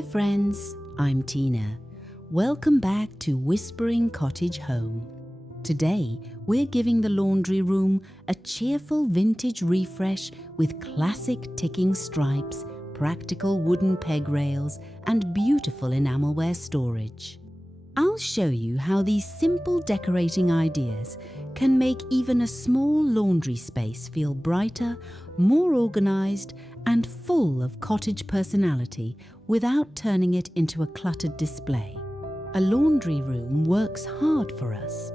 Hi friends, I'm Tina. Welcome back to Whispering Cottage Home. Today, we're giving the laundry room a cheerful vintage refresh with classic ticking stripes, practical wooden peg rails, and beautiful enamelware storage. I'll show you how these simple decorating ideas can make even a small laundry space feel brighter, more organized, and full of cottage personality without turning it into a cluttered display. A laundry room works hard for us,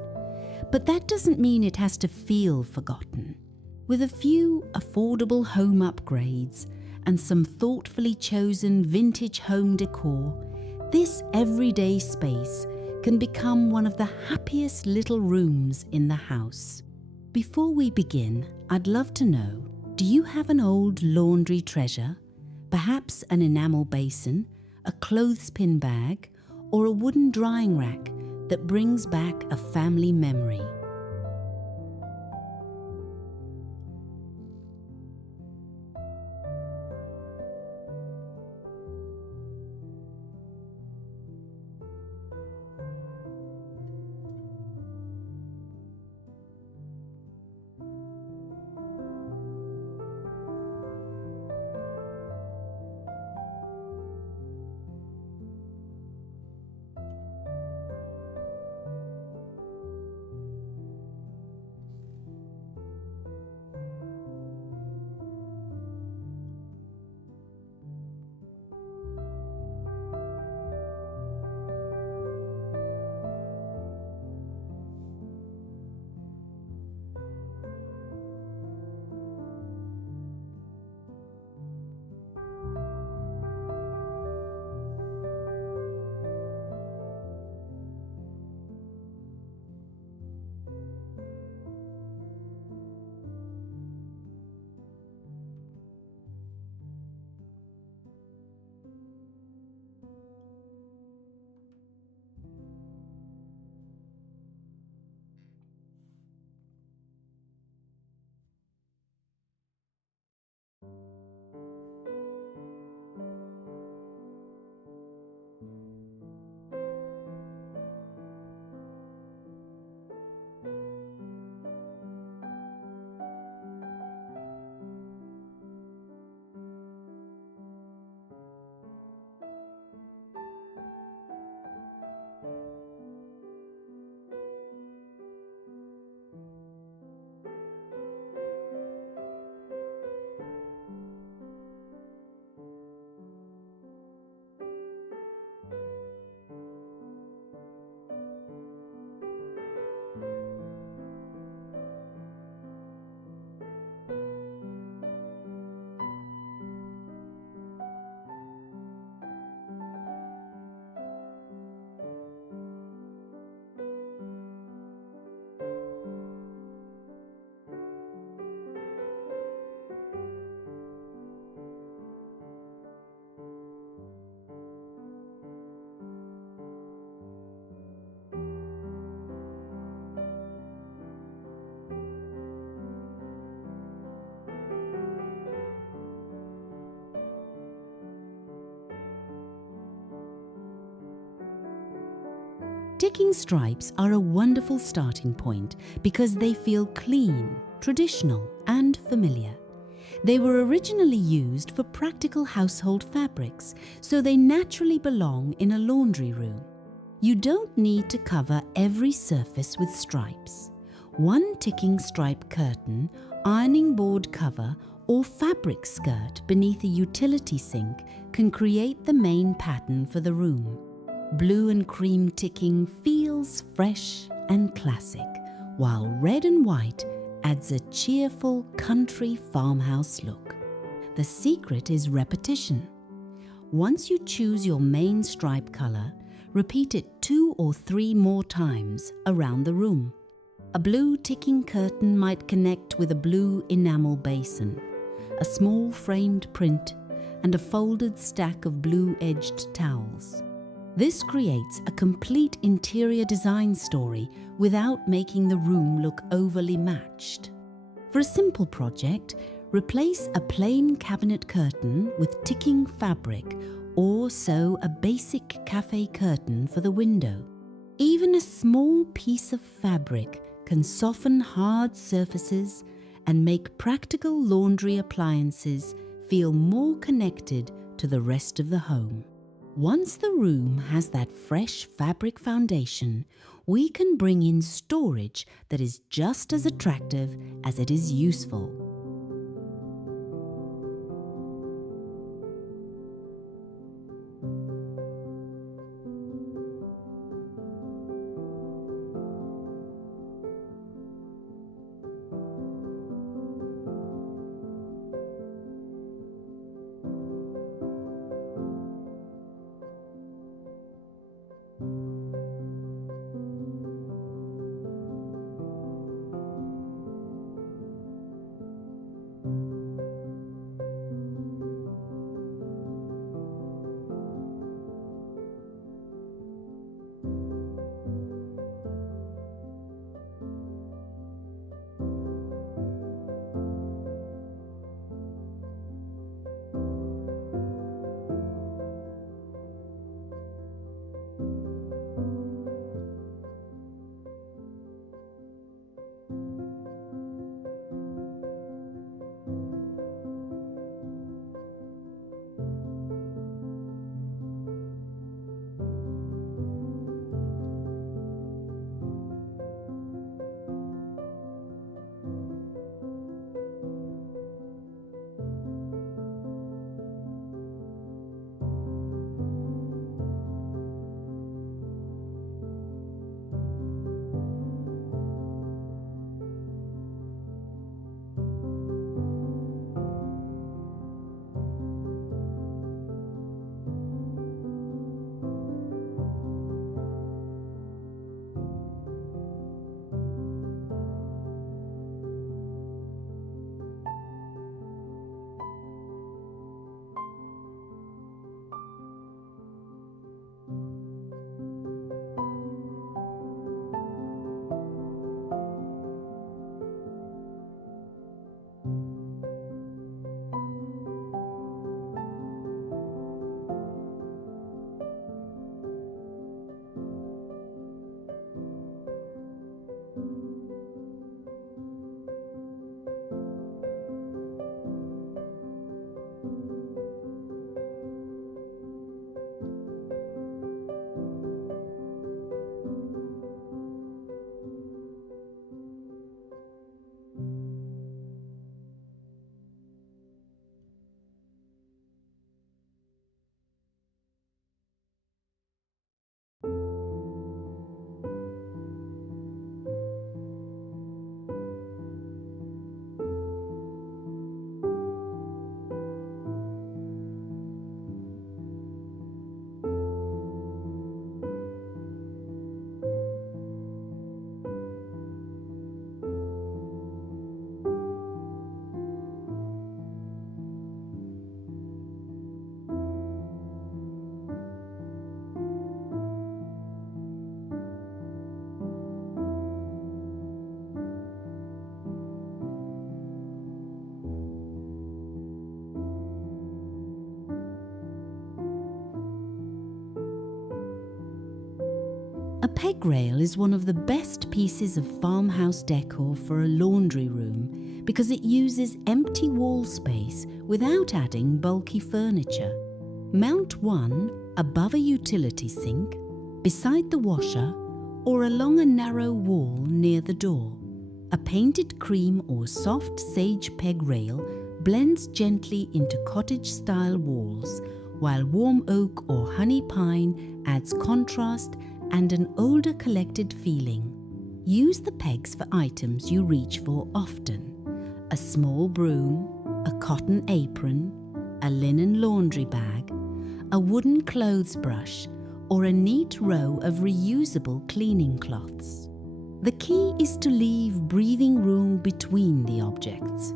but that doesn't mean it has to feel forgotten. With a few affordable home upgrades and some thoughtfully chosen vintage home decor, this everyday space can become one of the happiest little rooms in the house. Before we begin, I'd love to know, do you have an old laundry treasure? Perhaps an enamel basin, a clothespin bag, or a wooden drying rack that brings back a family memory? Ticking stripes are a wonderful starting point because they feel clean, traditional, and familiar. They were originally used for practical household fabrics, so they naturally belong in a laundry room. You don't need to cover every surface with stripes. One ticking stripe curtain, ironing board cover, or fabric skirt beneath a utility sink can create the main pattern for the room. Blue and cream ticking feels fresh and classic, while red and white adds a cheerful country farmhouse look. The secret is repetition. Once you choose your main stripe color, repeat it 2 or 3 more times around the room. A blue ticking curtain might connect with a blue enamel basin, a small framed print, and a folded stack of blue-edged towels. This creates a complete interior design story without making the room look overly matched. For a simple project, replace a plain cabinet curtain with ticking fabric or sew a basic café curtain for the window. Even a small piece of fabric can soften hard surfaces and make practical laundry appliances feel more connected to the rest of the home. Once the room has that fresh fabric foundation, we can bring in storage that is just as attractive as it is useful. A peg rail is one of the best pieces of farmhouse decor for a laundry room because it uses empty wall space without adding bulky furniture. Mount one above a utility sink, beside the washer, or along a narrow wall near the door. A painted cream or soft sage peg rail blends gently into cottage-style walls, while warm oak or honey pine adds contrast and an older collected feeling. Use the pegs for items you reach for often: a small broom, a cotton apron, a linen laundry bag, a wooden clothes brush, or a neat row of reusable cleaning cloths. The key is to leave breathing room between the objects.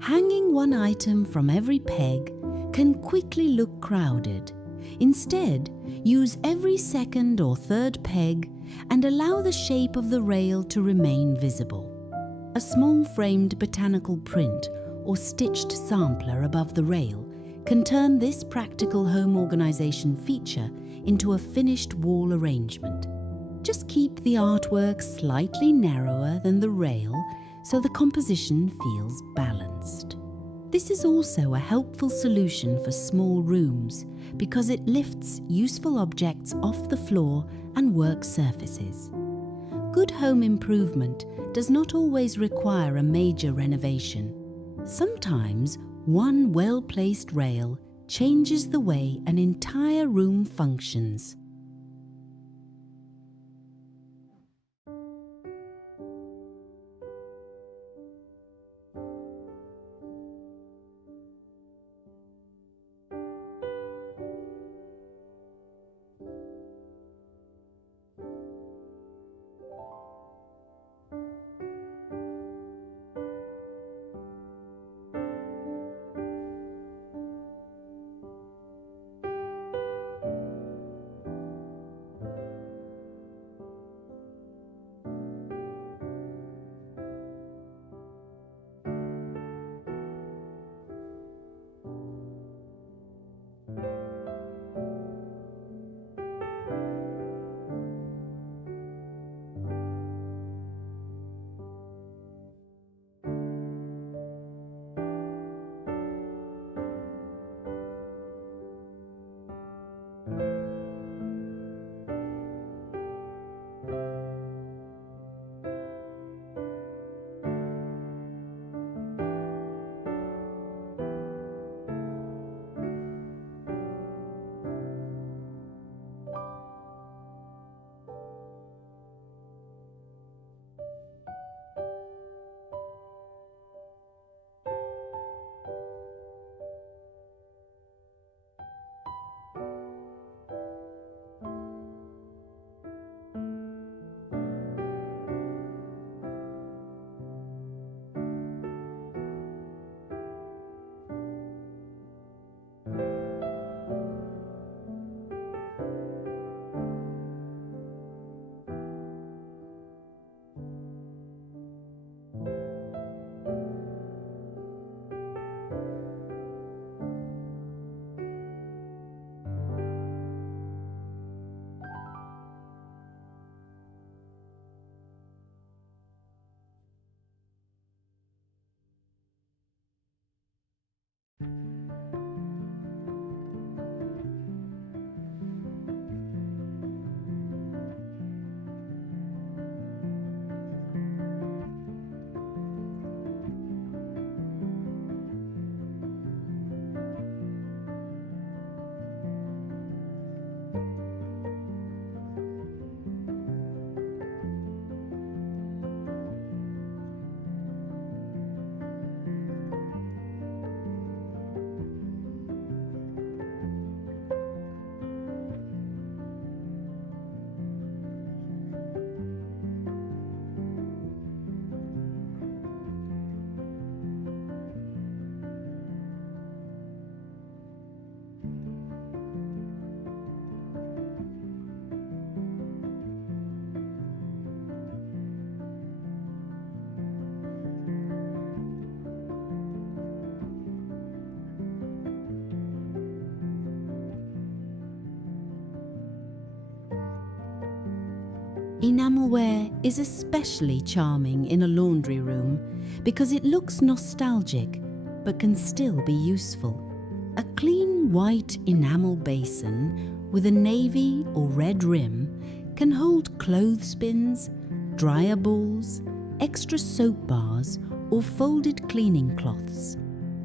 Hanging one item from every peg can quickly look crowded. Instead, use every second or third peg and allow the shape of the rail to remain visible. A small framed botanical print or stitched sampler above the rail can turn this practical home organization feature into a finished wall arrangement. Just keep the artwork slightly narrower than the rail so the composition feels balanced. This is also a helpful solution for small rooms because it lifts useful objects off the floor and work surfaces. Good home improvement does not always require a major renovation. Sometimes one well-placed rail changes the way an entire room functions. Enamelware is especially charming in a laundry room because it looks nostalgic but can still be useful. A clean white enamel basin with a navy or red rim can hold clothespins, dryer balls, extra soap bars or folded cleaning cloths.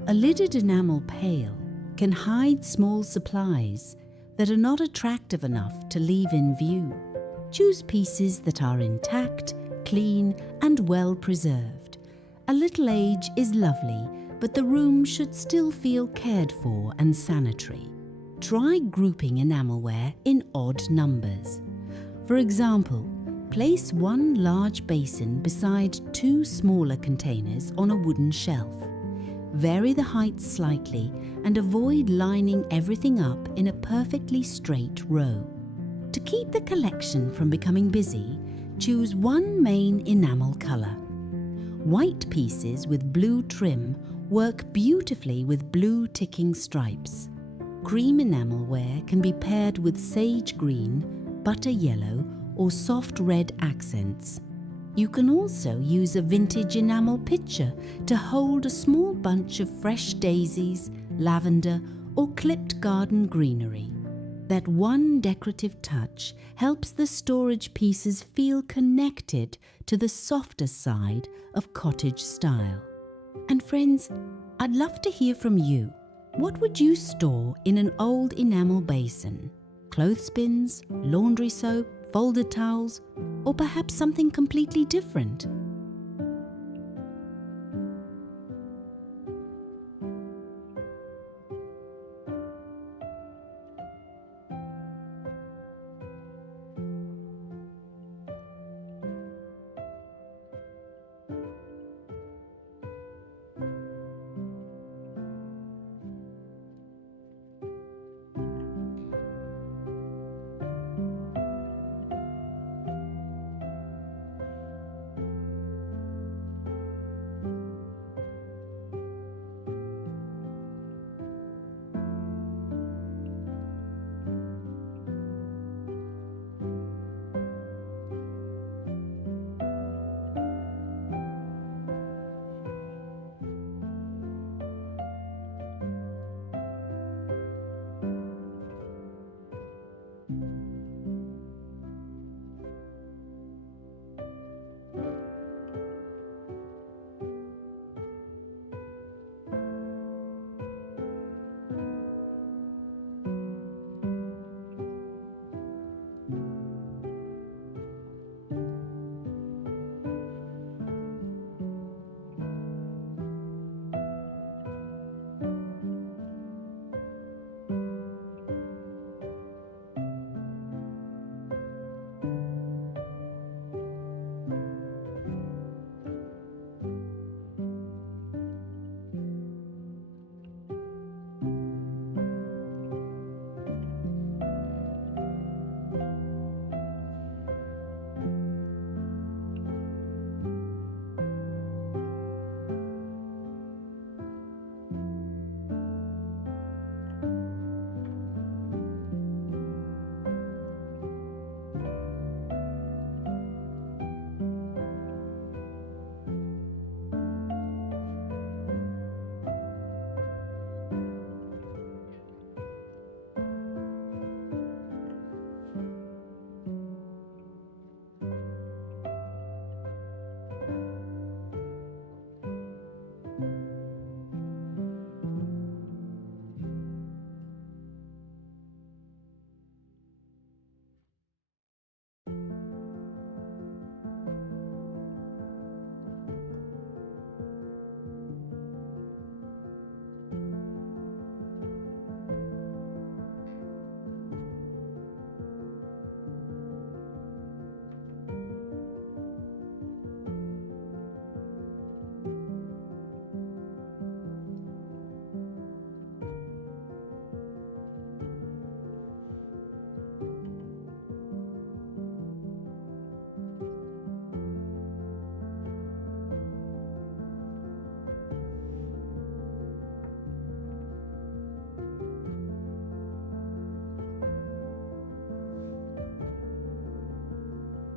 A lidded enamel pail can hide small supplies that are not attractive enough to leave in view. Choose pieces that are intact, clean, and well preserved. A little age is lovely, but the room should still feel cared for and sanitary. Try grouping enamelware in odd numbers. For example, place one large basin beside two smaller containers on a wooden shelf. Vary the height slightly and avoid lining everything up in a perfectly straight row. To keep the collection from becoming busy, choose one main enamel color. White pieces with blue trim work beautifully with blue ticking stripes. Cream enamelware can be paired with sage green, butter yellow, or soft red accents. You can also use a vintage enamel pitcher to hold a small bunch of fresh daisies, lavender, or clipped garden greenery. That one decorative touch helps the storage pieces feel connected to the softer side of cottage style. And friends, I'd love to hear from you. What would you store in an old enamel basin? Clothespins, laundry soap, folded towels, or perhaps something completely different?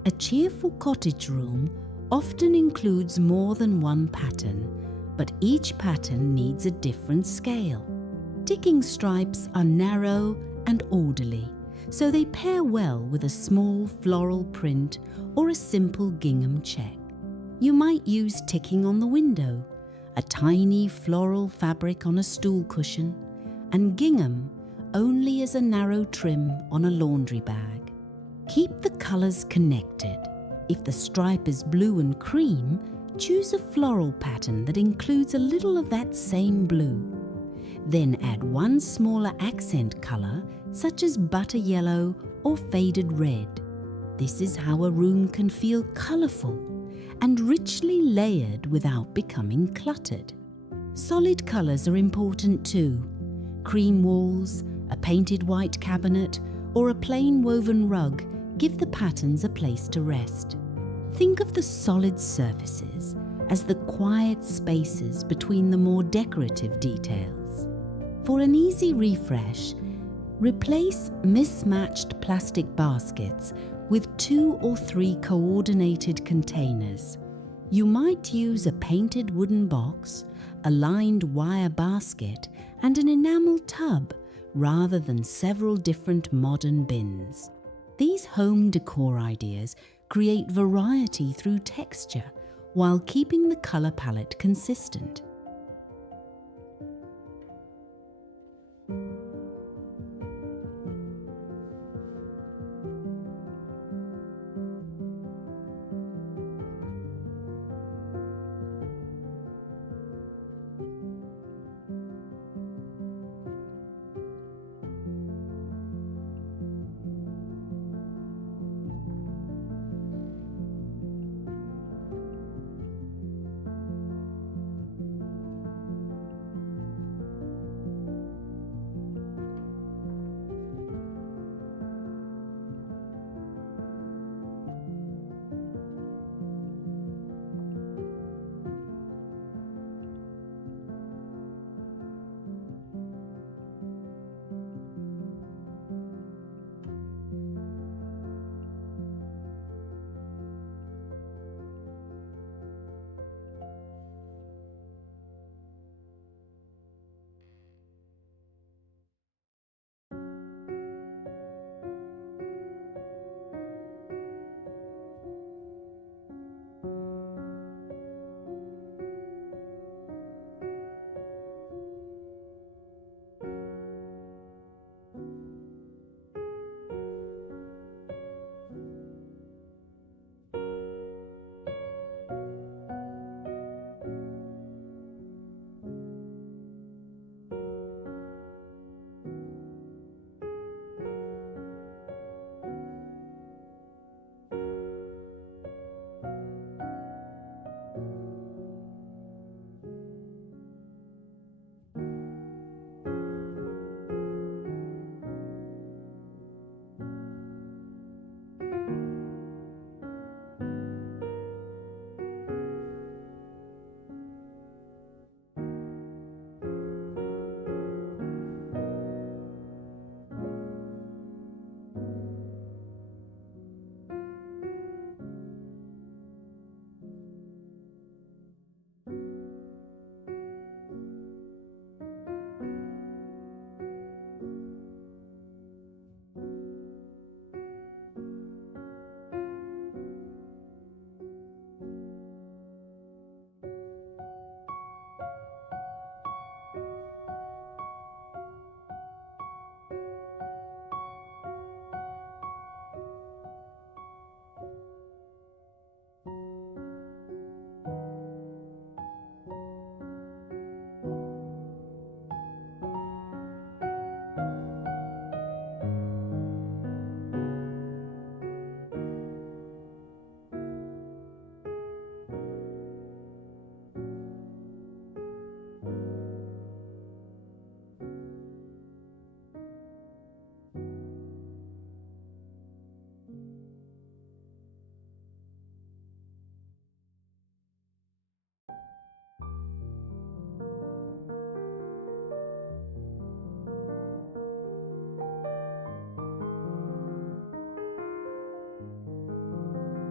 A cheerful cottage room often includes more than one pattern, but each pattern needs a different scale. Ticking stripes are narrow and orderly, so they pair well with a small floral print or a simple gingham check. You might use ticking on the window, a tiny floral fabric on a stool cushion, and gingham only as a narrow trim on a laundry bag. Keep the colours connected. If the stripe is blue and cream, choose a floral pattern that includes a little of that same blue. Then add one smaller accent colour, such as butter yellow or faded red. This is how a room can feel colourful and richly layered without becoming cluttered. Solid colours are important too. Cream walls, a painted white cabinet, or a plain woven rug give the patterns a place to rest. Think of the solid surfaces as the quiet spaces between the more decorative details. For an easy refresh, replace mismatched plastic baskets with 2 or 3 coordinated containers. You might use a painted wooden box, a lined wire basket, and an enamel tub rather than several different modern bins. These home decor ideas create variety through texture while keeping the color palette consistent.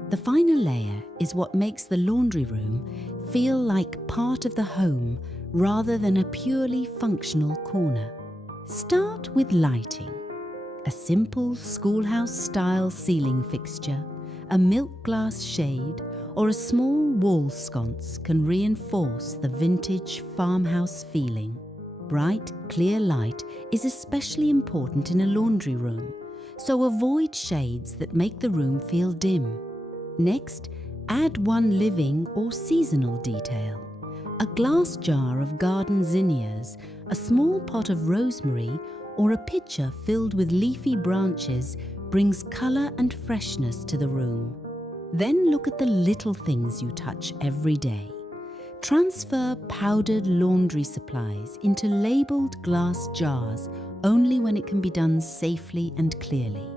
The final layer is what makes the laundry room feel like part of the home rather than a purely functional corner. Start with lighting. A simple schoolhouse-style ceiling fixture, a milk glass shade, or a small wall sconce can reinforce the vintage farmhouse feeling. Bright, clear light is especially important in a laundry room, so avoid shades that make the room feel dim. Next, add one living or seasonal detail. A glass jar of garden zinnias, a small pot of rosemary, or a pitcher filled with leafy branches brings colour and freshness to the room. Then look at the little things you touch every day. Transfer powdered laundry supplies into labelled glass jars only when it can be done safely and clearly.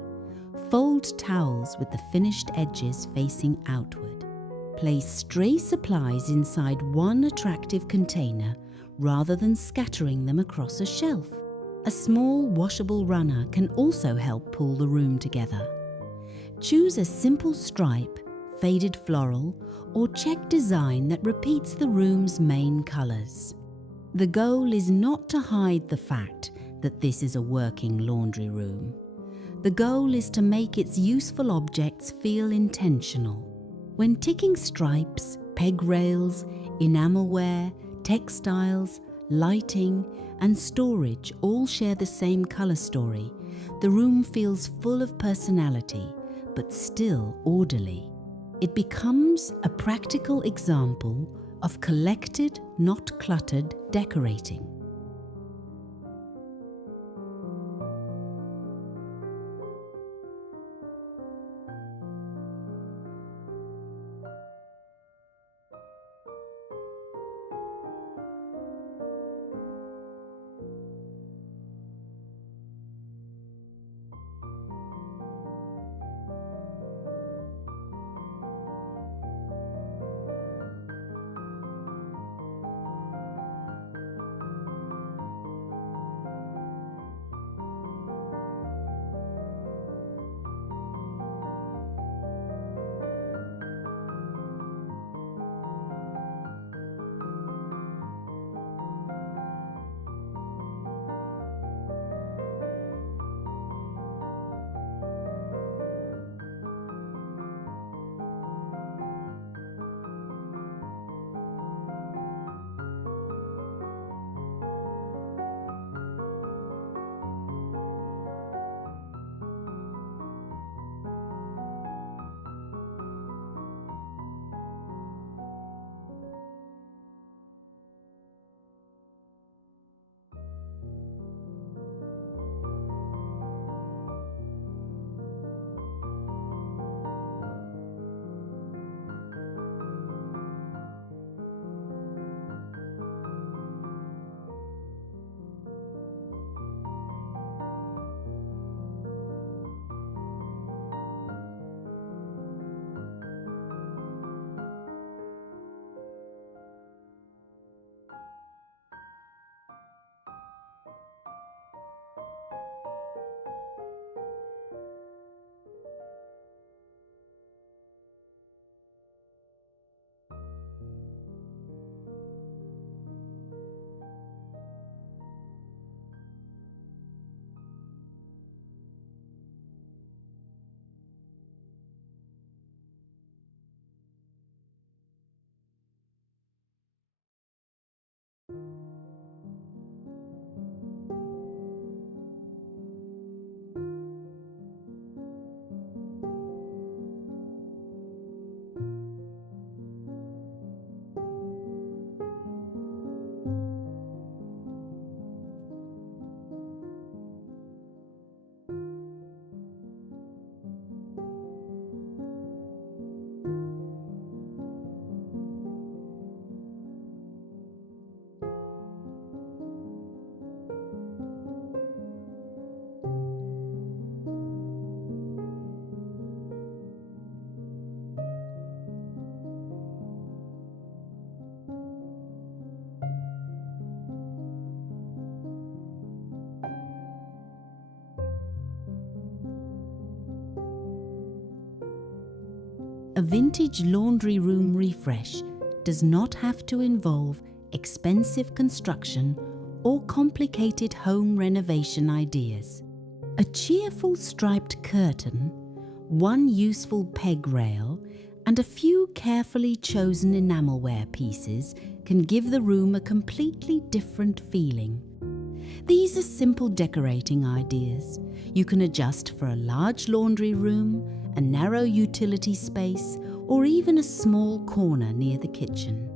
Fold towels with the finished edges facing outward. Place stray supplies inside one attractive container rather than scattering them across a shelf. A small washable runner can also help pull the room together. Choose a simple stripe, faded floral, or check design that repeats the room's main colours. The goal is not to hide the fact that this is a working laundry room. The goal is to make its useful objects feel intentional. When ticking stripes, peg rails, enamelware, textiles, lighting, and storage all share the same colour story, the room feels full of personality, but still orderly. It becomes a practical example of collected, not cluttered decorating. A vintage laundry room refresh does not have to involve expensive construction or complicated home renovation ideas. A cheerful striped curtain, one useful peg rail, and a few carefully chosen enamelware pieces can give the room a completely different feeling. These are simple decorating ideas. You can adjust for a large laundry room, a narrow utility space, or even a small corner near the kitchen.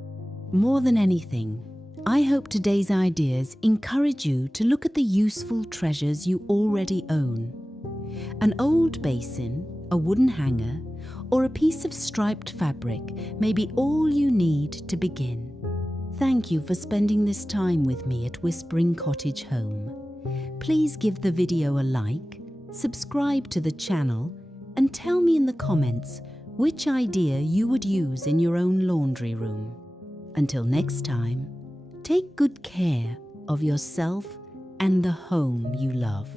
More than anything, I hope today's ideas encourage you to look at the useful treasures you already own. An old basin, a wooden hanger, or a piece of striped fabric may be all you need to begin. Thank you for spending this time with me at Whispering Cottage Home. Please give the video a like, subscribe to the channel, and tell me in the comments which idea you would use in your own laundry room. Until next time, take good care of yourself and the home you love.